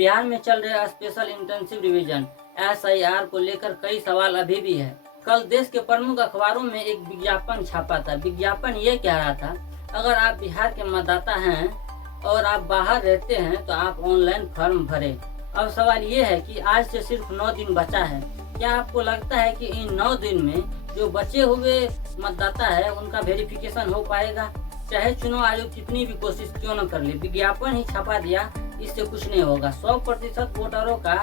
बिहार में चल रहे स्पेशल इंटेंसिव रिवीजन SIR को लेकर कई सवाल अभी भी है। कल देश के प्रमुख अखबारों में एक विज्ञापन छापा था। विज्ञापन ये कह रहा था, अगर आप बिहार के मतदाता हैं और आप बाहर रहते हैं तो आप ऑनलाइन फॉर्म भरें। अब सवाल ये है कि आज से सिर्फ 9 दिन बचा है। क्या आपको लगता है कि इन 9 दिन में जो बचे हुए मतदाता है उनका वेरिफिकेशन हो पाएगा? चाहे चुनाव आयोग कितनी भी कोशिश क्यों न कर ले, विज्ञापन ही छपा दिया, इससे कुछ नहीं होगा। 100% वोटरों का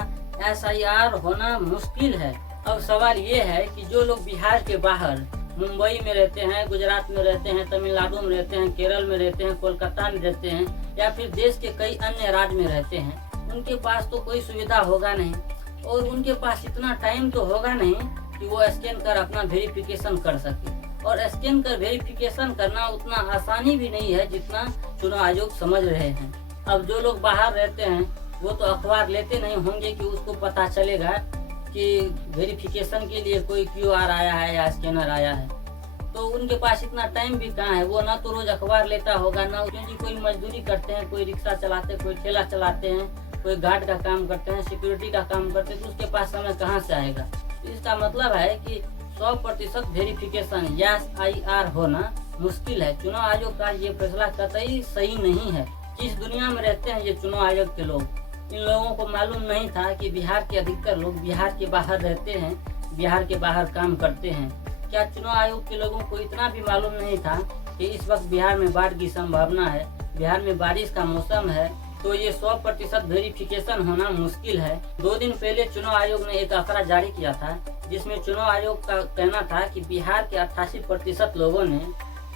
SIR होना मुश्किल है। अब सवाल ये है कि जो लोग बिहार के बाहर मुंबई में रहते हैं, गुजरात में रहते हैं, तमिलनाडु में रहते हैं, केरल में रहते हैं, कोलकाता में रहते हैं या फिर देश के कई अन्य राज्य में रहते हैं, उनके पास तो कोई सुविधा होगा नहीं और उनके पास इतना टाइम तो होगा नहीं कि वो स्कैन कर अपना वेरिफिकेशन कर सके। और स्कैन कर वेरिफिकेशन करना उतना आसानी भी नहीं है जितना चुनाव आयोग समझ रहे हैं। अब जो लोग बाहर रहते हैं वो तो अखबार लेते नहीं होंगे कि उसको पता चलेगा कि वेरिफिकेशन के लिए कोई QR आया है या स्कैनर आया है, तो उनके पास इतना टाइम भी कहाँ है। वो ना तो रोज अखबार लेता होगा, ना क्योंकि कोई मजदूरी करते हैं, कोई रिक्शा चलाते हैं, कोई ठेला चलाते हैं, कोई गार्ड का काम करते हैं, सिक्योरिटी का काम करते हैं, तो उसके पास समय कहाँ से आएगा। इसका मतलब है कि 100% वेरिफिकेशन या SIR होना मुश्किल है। चुनाव आयोग का ये फैसला कतई सही नहीं है। किस दुनिया में रहते हैं ये चुनाव आयोग के लोग? इन लोगों को मालूम नहीं था कि बिहार के अधिकतर लोग बिहार के बाहर रहते हैं, बिहार के बाहर काम करते हैं। क्या चुनाव आयोग के लोगों को इतना भी मालूम नहीं था कि इस वक्त बिहार में बाढ़ की संभावना है, बिहार में बारिश का मौसम है, तो ये 100% वेरिफिकेशन होना मुश्किल है। 2 दिन पहले चुनाव आयोग ने एक आंकड़ा जारी किया था जिसमें चुनाव आयोग का कहना था कि बिहार के 88% लोगों ने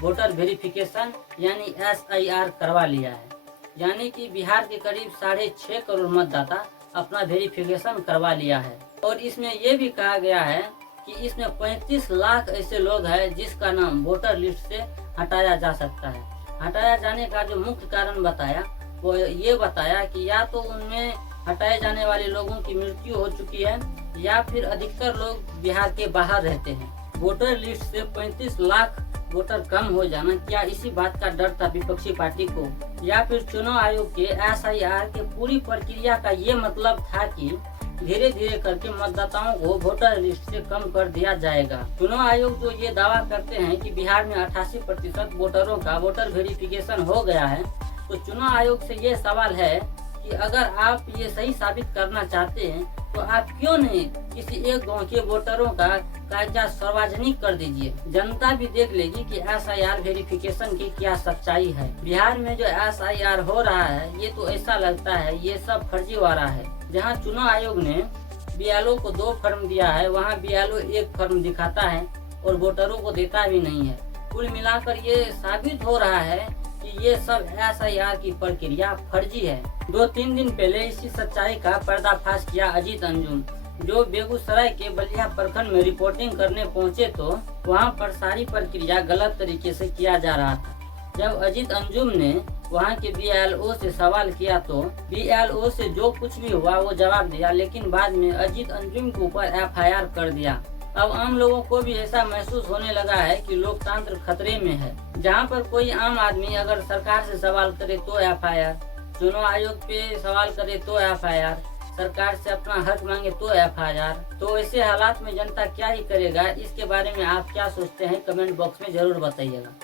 वोटर वेरिफिकेशन यानी SIR करवा लिया है। यानी कि बिहार के करीब 6.5 करोड़ मतदाता अपना वेरिफिकेशन करवा लिया है। और इसमें यह भी कहा गया है कि इसमें 35 लाख ऐसे लोग हैं जिसका नाम वोटर लिस्ट से हटाया जा सकता है। हटाया जाने का जो मुख्य कारण बताया वो ये बताया कि या तो उनमें हटाए जाने वाले लोगों की मृत्यु हो चुकी है या फिर अधिकतर लोग बिहार के बाहर रहते हैं। वोटर लिस्ट से 35 लाख वोटर कम हो जाना, क्या इसी बात का डर था विपक्षी पार्टी को, या फिर चुनाव आयोग के SIR के पूरी प्रक्रिया का ये मतलब था कि धीरे धीरे करके मतदाताओं को वोटर लिस्ट से कम कर दिया जाएगा। चुनाव आयोग जो ये दावा करते हैं कि बिहार में 88% वोटरों का वोटर वेरिफिकेशन हो गया है, तो चुनाव आयोग से ये सवाल है कि अगर आप ये सही साबित करना चाहते हैं तो आप क्यों नहीं किसी एक गांव के वोटरों का कागजात सार्वजनिक कर दीजिए। जनता भी देख लेगी कि SIR वेरिफिकेशन की क्या सच्चाई है। बिहार में जो SIR हो रहा है ये तो ऐसा लगता है ये सब फर्जीवाड़ा है। जहां चुनाव आयोग ने BLO को 2 फॉर्म दिया है, वहां BLO 1 फॉर्म दिखाता है और वोटरों को देता भी नहीं है। कुल मिलाकर ये साबित हो रहा है कि ये सब SIR की प्रक्रिया फर्जी है। 2-3 दिन पहले इसी सच्चाई का पर्दाफाश किया अजीत अंजुम, जो बेगूसराय के बलिया प्रखंड में रिपोर्टिंग करने पहुंचे तो वहां पर सारी प्रक्रिया गलत तरीके से किया जा रहा था। जब अजीत अंजुम ने वहां के BLO से सवाल किया तो BLO से जो कुछ भी हुआ वो जवाब दिया, लेकिन बाद में अजीत अंजुम के ऊपर FIR कर दिया। अब आम लोगों को भी ऐसा महसूस होने लगा है कि लोकतंत्र खतरे में है। जहां पर कोई आम आदमी अगर सरकार से सवाल करे तो FIR, चुनाव आयोग पे सवाल करे तो FIR, सरकार से अपना हक मांगे तो FIR। तो ऐसे हालात में जनता क्या ही करेगा? इसके बारे में आप क्या सोचते हैं? कमेंट बॉक्स में जरूर बताइएगा।